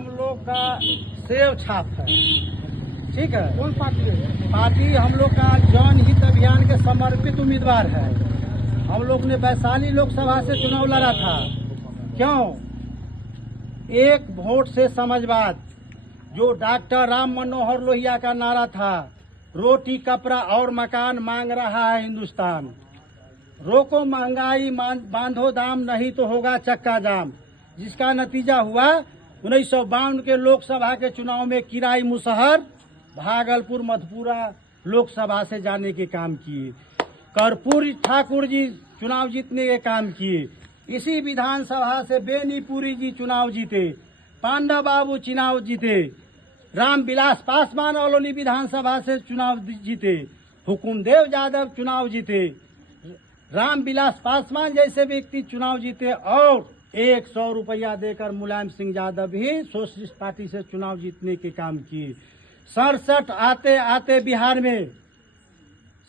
हम लोग का सेव छाप है, ठीक है। कौन पार्टी है? पार्टी हम लोग का जनहित अभियान के समर्पित उम्मीदवार है। हम लोग ने वैशाली लोकसभा से चुनाव लड़ा था। क्यों? एक वोट से समाजवाद, जो डॉक्टर राम मनोहर लोहिया का नारा था, रोटी कपड़ा और मकान मांग रहा है हिंदुस्तान। रोको महंगाई, बांधो दाम, नहीं तो होगा चक्का जाम। जिसका नतीजा हुआ 1952 के लोकसभा के चुनाव में किराई मुसहर भागलपुर मधुपुरा लोकसभा से जाने के काम किए। कर्पूरी ठाकुर जी चुनाव जीतने के काम किए। इसी विधानसभा से बेनीपुरी जी चुनाव जीते। पांडा बाबू चुनाव जीते। रामविलास पासवान अलौली विधानसभा से चुनाव जीते। हुकुमदेव यादव चुनाव जीते। रामविलास पासवान जैसे व्यक्ति चुनाव जीते और 100 रुपया देकर मुलायम सिंह यादव भी सोशलिस्ट पार्टी से चुनाव जीतने के काम किए। 67 आते आते बिहार में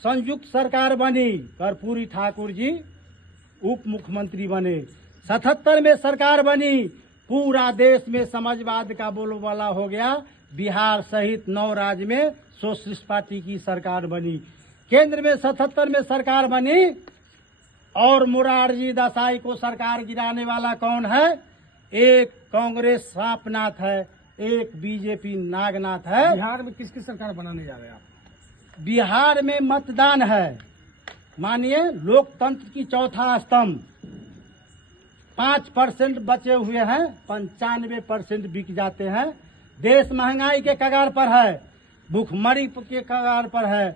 संयुक्त सरकार बनी। कर्पूरी ठाकुर जी उप मुख्यमंत्री बने। 77 में सरकार बनी। पूरा देश में समाजवाद का बोलबाला हो गया। बिहार सहित 9 राज्य में सोशलिस्ट पार्टी की सरकार बनी। केंद्र में 77 में सरकार बनी और मोरारजी देसाई को सरकार गिराने वाला कौन है? एक कांग्रेस सांपनाथ है, एक बीजेपी नागनाथ है। बिहार में किसकी सरकार बनाने जा रहे हैं आप? बिहार में मतदान है, मानिए लोकतंत्र की चौथा स्तंभ। 5% बचे हुए हैं, 95% बिक जाते हैं। देश महंगाई के कगार पर है, भूखमरी के कगार पर है।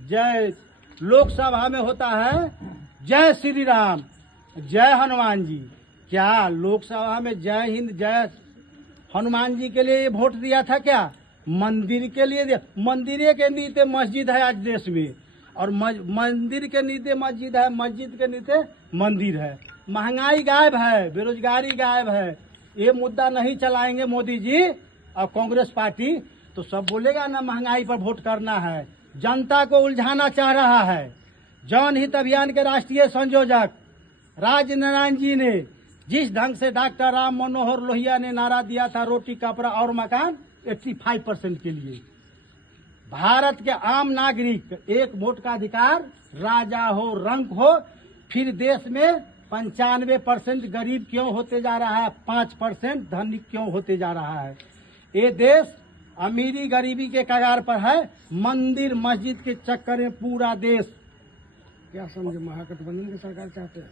जय लोकसभा में होता है जय श्री राम, जय हनुमान जी। क्या लोकसभा में जय हिंद जय हनुमान जी के लिए वोट दिया था? क्या मंदिर के लिए दिया? मंदिर के नीचे मस्जिद है आज देश में, और मंदिर के नीचे मस्जिद है, मस्जिद के नीचे मंदिर है। महंगाई गायब है, बेरोजगारी गायब है। ये मुद्दा नहीं चलाएंगे मोदी जी और कांग्रेस पार्टी तो सब बोलेगा ना महंगाई पर वोट करना है। जनता को उलझाना चाह रहा है। जनहित अभियान के राष्ट्रीय संयोजक राज नारायण जी ने जिस ढंग से डॉक्टर राम मनोहर लोहिया ने नारा दिया था, रोटी कपड़ा और मकान 85% के लिए, भारत के आम नागरिक एक वोट का अधिकार, राजा हो रंक हो, फिर देश में 95% गरीब क्यों होते जा रहा है, 5% धनिक क्यों होते जा रहा है? ये देश अमीरी गरीबी के कगार पर है। मंदिर मस्जिद के चक्कर में पूरा देश। क्या समझे, महागठबंधन की सरकार चाहते हैं?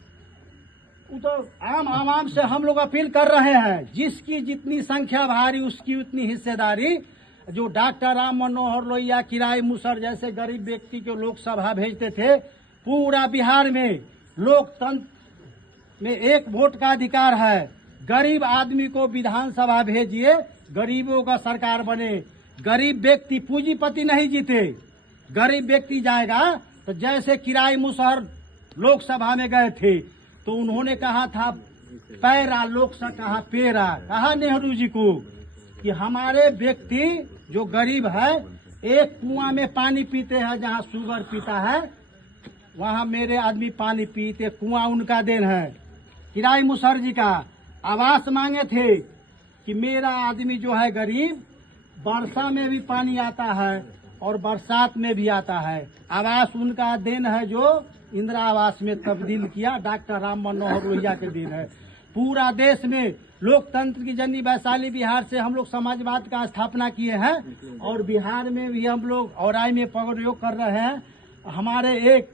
वो तो आम से हम लोग अपील कर रहे हैं, जिसकी जितनी संख्या भारी उसकी उतनी हिस्सेदारी। जो डॉक्टर राम मनोहर लोहिया किराई मुसहर जैसे गरीब व्यक्ति को लोकसभा भेजते थे, पूरा बिहार में लोकतंत्र में एक वोट का अधिकार है। गरीब आदमी को विधानसभा भेजिए, गरीबों का सरकार बने। गरीब व्यक्ति पूंजीपति नहीं जीते। गरीब व्यक्ति जाएगा तो जैसे किराई मुसहर लोकसभा में गए थे तो उन्होंने कहा था पैरा, लोकसभा कहा पेरा, कहा नेहरू जी को कि हमारे व्यक्ति जो गरीब है एक कुआं में पानी पीते हैं, जहां शुगर पीता है वहां मेरे आदमी पानी पीते, कुआं उनका देन है। किराई मुसहर जी का आवास मांगे थे कि मेरा आदमी जो है गरीब, वर्षा में भी पानी आता है और बरसात में भी आता है। आवास उनका देन है जो इंदिरा आवास में तब्दील किया, डॉक्टर राम मनोहर लोहिया के देन है। पूरा देश में लोकतंत्र की जननी वैशाली बिहार से हम लोग समाजवाद का स्थापना किए हैं और बिहार में भी हम लोग औराई में प्रयोग कर रहे हैं। हमारे एक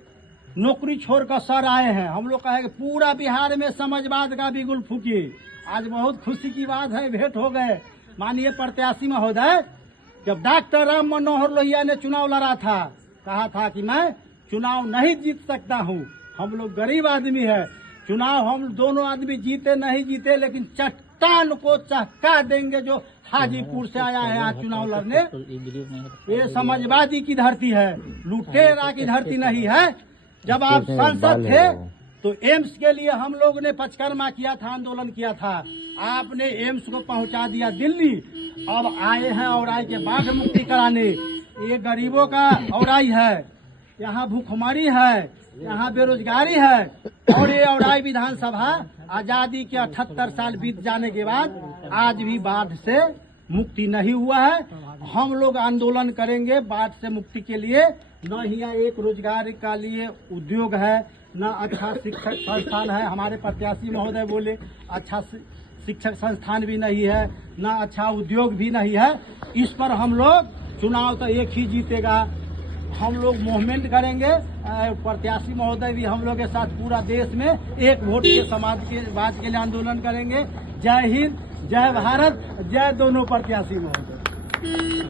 नौकरी छोड़कर सर आए हैं, हम लोग कहे पूरा बिहार में समाजवाद का बिगुल फूकिए। आज बहुत खुशी की बात है, भेंट हो गए माननीय प्रत्याशी महोदय। जब डॉक्टर राम मनोहर लोहिया ने चुनाव लड़ा था, कहा था कि मैं चुनाव नहीं जीत सकता हूं, हम लोग गरीब आदमी है, चुनाव हम दोनों आदमी जीते नहीं जीते लेकिन चट्टान को चहका देंगे जो हाजीपुर से आया है आज चुनाव लड़ने। ये समाजवादी की धरती है, लुटेरा की धरती नहीं है। जब आप सांसद थे तो एम्स के लिए हम लोग ने पचकर्मा किया था, आंदोलन किया था, आपने एम्स को पहुंचा दिया दिल्ली। अब आए हैं औराई के बाढ़ मुक्ति कराने। ये गरीबों का औराई है, यहाँ भूखमरी है, यहाँ बेरोजगारी है। और ये औराई विधानसभा आजादी के 78 साल बीत जाने के बाद आज भी बाढ़ से मुक्ति नहीं हुआ है। हम लोग आंदोलन करेंगे बाढ़ से मुक्ति के लिए। न ही यहाँ एक रोजगार का लिए उद्योग है, न अच्छा शिक्षक संस्थान है। हमारे प्रत्याशी महोदय बोले अच्छा शिक्षक संस्थान भी नहीं है, न अच्छा उद्योग भी नहीं है। इस पर हम लोग चुनाव तो एक ही जीतेगा, हम लोग मूवमेंट करेंगे। प्रत्याशी महोदय भी हम लोग के साथ पूरा देश में एक वोट के समाजवाद के लिए आंदोलन करेंगे। जय हिंद, जय भारत, जय दोनों प्रत्याशी महोदय।